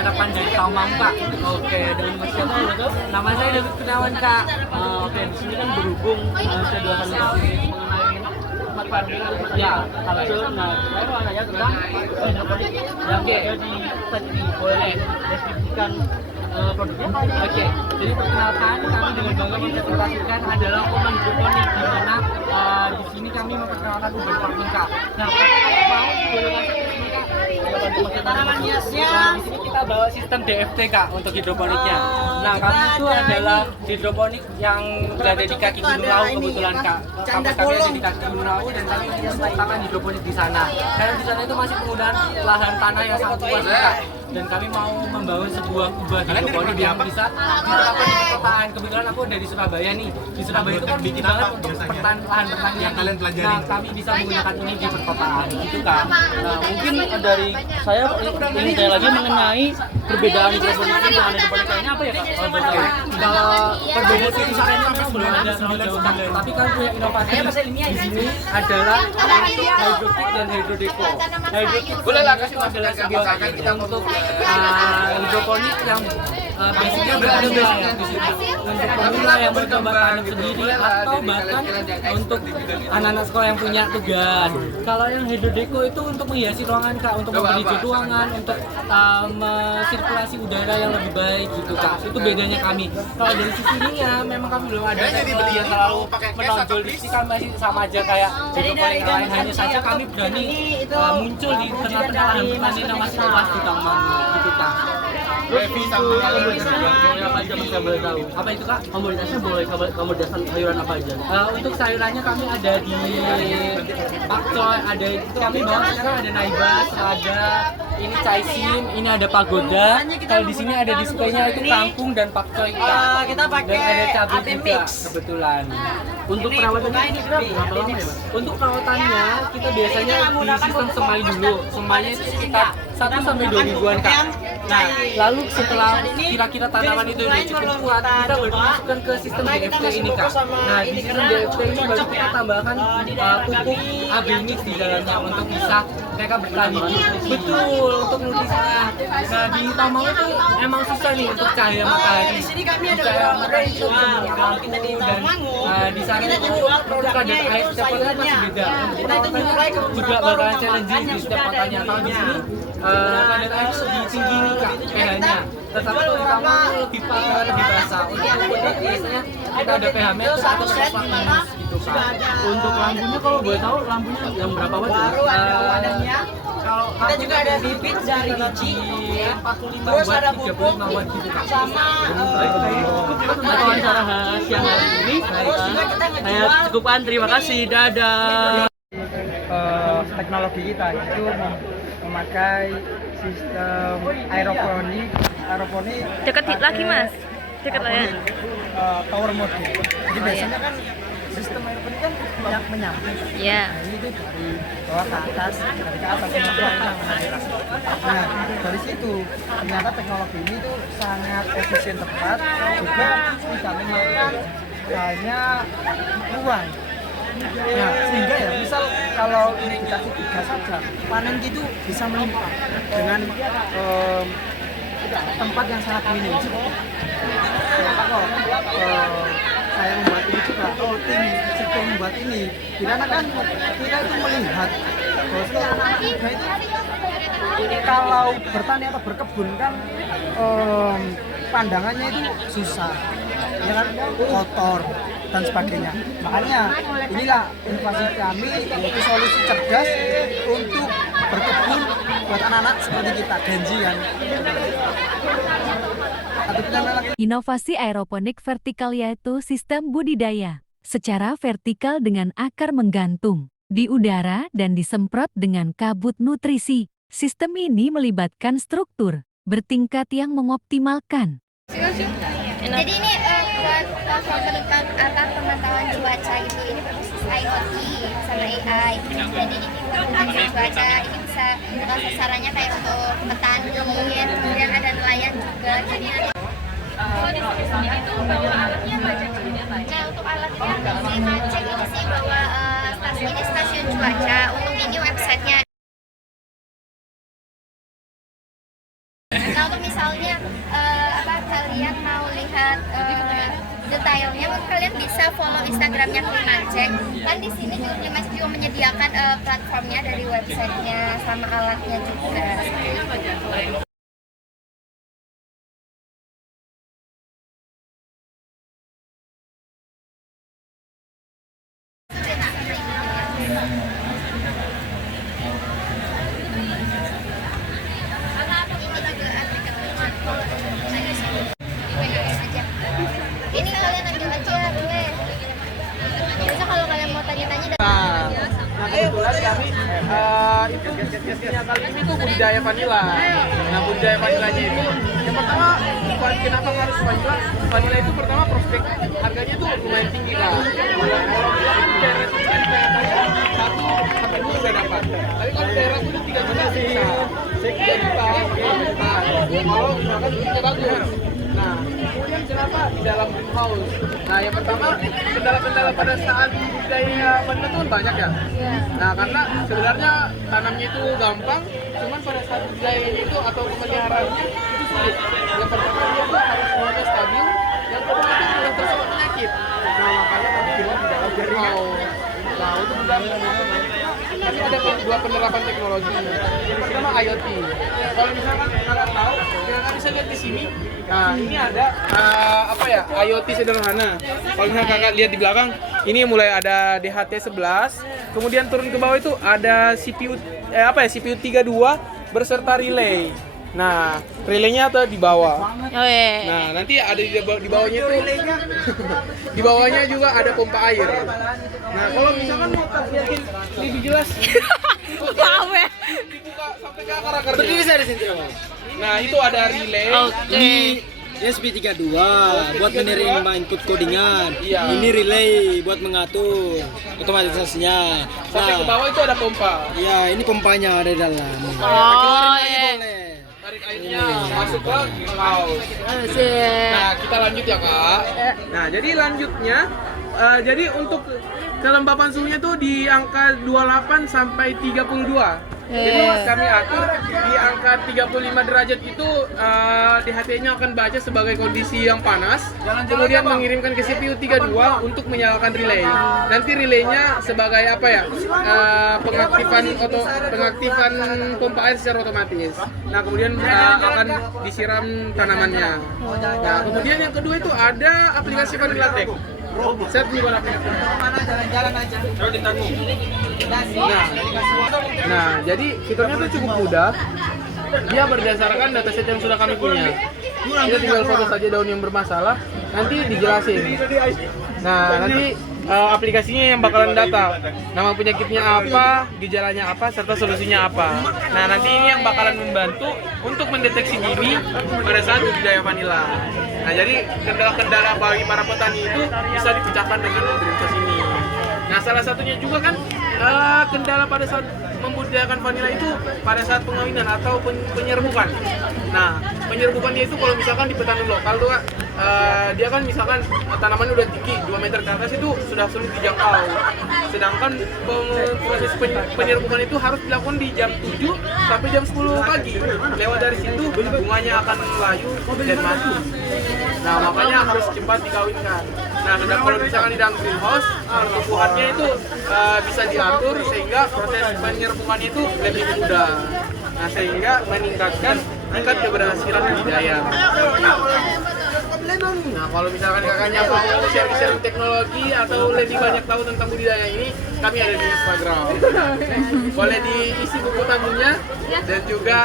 harapan dari Tamang, Kak. Oke, dengan Mas siapa betul? Nama saya David Gunawan, Kak. Oke, di sini kan berhubung saya 2 kali kesini mengenai tempat farming atau Ya, culture. Nah, saya mau nanya tentang hidroponik yang ada di site ini. Boleh deskripsikan produknya? Oke, jadi perkenalkan kami dengan bangga mempresentasikan adalah Oman Hidroponik, di mana di sini kami memperkenalkan urban farming, Kak. Nah, kalau mau boleh masuk ke sini, Kak. Tanaman hiasnya. Nah, di sini kita bawa sistem DFT, Kak, untuk hidroponiknya. Nah, kami itu adalah hidroponik yang berada di kaki Gunung Lawu kebetulan, Kak. Kampus kami ada di kaki Gunung Lawu dan kami menciptakan hidroponik di sana. Karena di sana itu masih penggunaan lahan tanah yang sangat luas, Kak. Dan kami mau membangun sebuah kubah hidroponik yang bisa diterapkan di perkotaan. Kebetulan aku dari Surabaya nih. Di Surabaya itu kan bikin banget untuk lahan pertanian yang kalian pelajari. Nah, kami bisa menggunakan ini di perkotaan. Gitu, Kak. Nah, mungkin dari saya ingin saya lagi mengenai perbedaan hidroponik ini dengan hidroponik lainnya apa ya, Kak? Kalau boleh tahu. Kalau perbedaan sih sebenarnya memang belum ada terlalu jauh, Kak. Tapi kan punya inovasi di sini adalah untuk hydrotik dan hydrodeco. Hydrotik boleh lah kasih adalah sebuah kita untuk hidroponik yang basicnya berada di untuk pemula yang mencoba tanam sendiri atau bahkan untuk anak-anak sekolah yang punya tugas. Kalau yang hydrodeco itu untuk menghiasi ruangan, Kak, untuk memberi hijau ruangan, untuk sirkulasi udara yang lebih baik gitu, Kak. Itu bedanya kami. Kalau dari sisi ininya memang kami belum ada teknologi yang terlalu menonjol. Di sini kami masih sama aja kayak hidroponik lain, hanya saja kami berani muncul di tengah-tengah lahan pertanian yang masih luas di Tamang gitu, Kak. Terus untuk komoditasnya boleh apa aja, Mas, saya boleh tahu? Apa itu, Kak? Komoditasnya boleh komoditas sayuran apa aja? Untuk sayurannya kami ada di pakcoy, ada kami bawa sekarang ada naibas, ada ini caisim, ini ada pagoda. Kalau di sini ada displaynya itu kangkung dan pakcoy, Kak. Kita pakai Dan ada cabai AB juga mix. kebetulan. Untuk perawatannya ini berapa lama ya, Mas? Untuk perawatannya kita biasanya di sistem semai dulu. Semainya itu sekitar 1 sampai 2 mingguan, Kak. Nah, lalu setelah kira-kira tanaman itu udah cukup kuat, kita baru masukkan ke sistem DFT ini, Kak. Nah, di sistem DFT ini baru kita tambahkan pupuk AB mix di dalamnya untuk bisa mereka bertahan hidup. Betul, untuk nutrisinya. Nah, di Tamang itu emang susah nih untuk cahaya matahari. Di sini kami ada Cahaya beberapa matahari itu jual. Kalau kita di dan Tamangun, di sana kita itu jual untuk kadar produknya air itu setiap kota masih sayurnya. beda. Untuk Kita itu menyuplai ke juga beberapa bakalan rumah challenging makan di yang setiap sudah ada kotanya. di Kalau di sini Indonesia. kadar air lebih tinggi nih, Kak, pH-nya. Tetapi kalau di Tamang lebih parah, lebih basah. Untuk pupuknya biasanya kita ada pH meter atau set di mana gitu, sudah Kak. ada. Untuk lampunya kalau boleh tahu lampunya yang berapa watt? Baru ada wadahnya. Kalau Kita juga ada bibit dari biji. 45 Terus watt, ada 35 pupuk watt gitu, Kak. sama Untuk wawancara siang hari ini, terus juga kita saya ngejual cukupkan. Terima kasih. Dadah. Teknologi kita itu memakai sistem aeroponik Deket lagi, Mas. Deket lah ya. tower model. Jadi biasanya kan sistem aeroponik kan menyamping. Iya. Nah, ini tuh dari bawah ke atas, dari ke atas semua yang mengalir. Nah, dari situ ternyata teknologi ini tuh sangat efisien tepat, juga tidak memakan banyak ruang. Nah, sehingga ya misal kalau ini dikasih 3 saja, panen gitu bisa melimpah dengan tempat yang sangat minim. Kenapa kok saya membuat ini juga? Tim sistem membuat ini. Karena kan kita itu melihat bahwa anak-anak muda itu kalau bertani atau berkebun kan pandangannya itu susah, ya kan, kotor dan sebagainya. Makanya inilah inovasi kami, yaitu solusi cerdas untuk berkebun buat anak-anak seperti kita, Genji kan. Inovasi aeroponik vertikal yaitu sistem budidaya secara vertikal dengan akar menggantung di udara dan disemprot dengan kabut nutrisi. Sistem ini melibatkan struktur bertingkat yang mengoptimalkan. Jadi ini buat penentuan alat pemantauan cuaca gitu. Ini berbasis IoT sama AI. Jadi ini untuk cuaca ini bisa sasarannya kayak untuk petani, kemudian ada nelayan juga. Jadi nanti kalau di sini itu bawa alatnya apa aja? Nah, untuk alatnya si ngecek ini sih bawa stasiun ini stasiun cuaca. Untuk ini websitenya Kalau misalnya kalian mau lihat detailnya, kalian bisa follow Instagramnya Klimacek. Kan di sini juga Klimacek juga menyediakan platformnya dari websitenya sama alatnya juga. Ini kalian ambil aja, boleh. Bisa kalau kalian mau tanya-tanya. Nah kebetulan kami investasinya kali ini tuh budidaya vanila. Nah budidaya vanilanya itu yang pertama kenapa harus vanila? Vanila itu pertama prospek harganya tuh lumayan tinggi kan. Kalau kita di daerah itu kan satu sampai dua udah dapat. Tapi kalau daerah itu 3 juta sih bisa. 3 juta. Nah kalau misalkan duitnya bagus. Nah, kemudian kenapa di dalam greenhouse? Nah, yang pertama kendala-kendala pada saat budidaya vanila itu banyak ya. Nah, karena sebenarnya tanamnya itu gampang, cuman pada saat budidayanya itu atau pemeliharaannya itu sulit. Yang pertama dia tuh harus semuanya stabil, yang kedua itu mudah terserang penyakit. Nah, makanya kami bilang di dalam greenhouse. Nah, untuk kami ada dua penerapan teknologi. Yang pertama IoT. Kalau misalkan kalian tahu, yang kami bisa lihat di sini. Nah, ini ada IoT sederhana. Kalau misalkan kakak lihat di belakang, ini mulai ada DHT11, kemudian turun ke bawah itu ada CPU CPU 32 beserta relay. Nah, relaynya ada di bawah. Oh iya. Nah, nanti ada di bawahnya itu di bawahnya juga ada pompa air. Nah, kalau misalkan mau lihatin lebih jelas, Paham ya? dibuka sampai ke akar-akar. Berdiri saya di sini. Nah, itu ada relay. Oke. SP32 buat menerima input codingan. Iya. Ini relay buat mengatur otomatisasinya. Sampai ke bawah itu ada pompa. Ya, ini pompanya ada di dalam. Oh iya. Tarik airnya masuk ke greenhouse. Nah, kita lanjut ya, Kak. Nah, jadi lanjutnya jadi untuk kelembapan suhunya tuh di angka 28 sampai 32. Jadi kami atur di angka 35 derajat itu DHT-nya akan baca sebagai kondisi yang panas, kemudian mengirimkan ke CPU 32 untuk menyalakan relay. Nanti relaynya sebagai pengaktifan pompa air secara otomatis. Nah, kemudian akan disiram tanamannya. Nah, kemudian yang kedua itu ada aplikasi Vanilla Tech. Set juga aplikasi. Mana jalan-jalan aja. Nah, jadi fiturnya tuh cukup mudah. Dia berdasarkan dataset yang sudah kami punya. Kita tinggal foto saja daun yang bermasalah, nanti dijelasin. Nah, nanti aplikasinya yang bakalan data nama penyakitnya apa, gejalanya apa, serta solusinya apa. Nah, nanti ini yang bakalan membantu untuk mendeteksi dini pada saat budidaya vanila. Nah, jadi kendala-kendala bagi para petani itu bisa dipecahkan dengan greenhouse ini. Nah, salah satunya juga kan kendala pada saat membudidayakan vanila itu pada saat pengawinan atau penyerbukan. Nah, penyerbukannya itu kalau misalkan di petani lokal tuh dia kan misalkan tanamannya udah tinggi 2 meter ke atas itu sudah sulit dijangkau. Sedangkan proses penyerbukan itu harus dilakukan di jam 7 sampai jam 10 pagi. Lewat dari situ bunganya akan layu dan mati. Nah, makanya harus cepat dikawinkan. Nah, sedang kalau misalkan di dalam greenhouse, pertumbuhannya itu bisa diatur sehingga proses penyerbukannya itu lebih mudah. Nah, sehingga meningkatkan tingkat keberhasilan budidaya. Nah, kalau misalkan kakaknya mau share teknologi atau lebih banyak tahu tentang budidaya ini, kami ada di Instagram. Boleh diisi buku tamunya dan juga